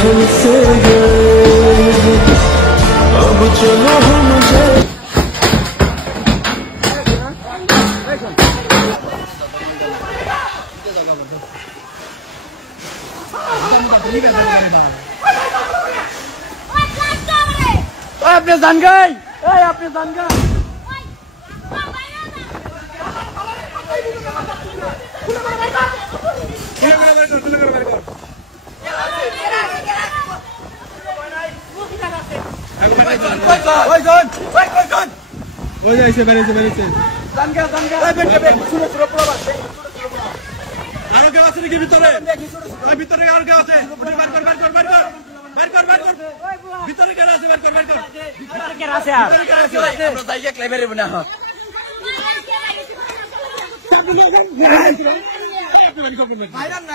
हमसे गए, अब चलो हम जाए। আপনি জান গই, এই আপনি জান গা। ওই যাইছে বেরিয়েছে জান গা শুনে শুনে প্রবাস। আরো কেউ আছে নাকি ভিতরে? ওই ভিতরে আর কেউ আছে? ভিতরে কেন আছে? ভিতরে কে আছে? আর আমরা যাই এক লাইভে রেব না। ভাইরাল না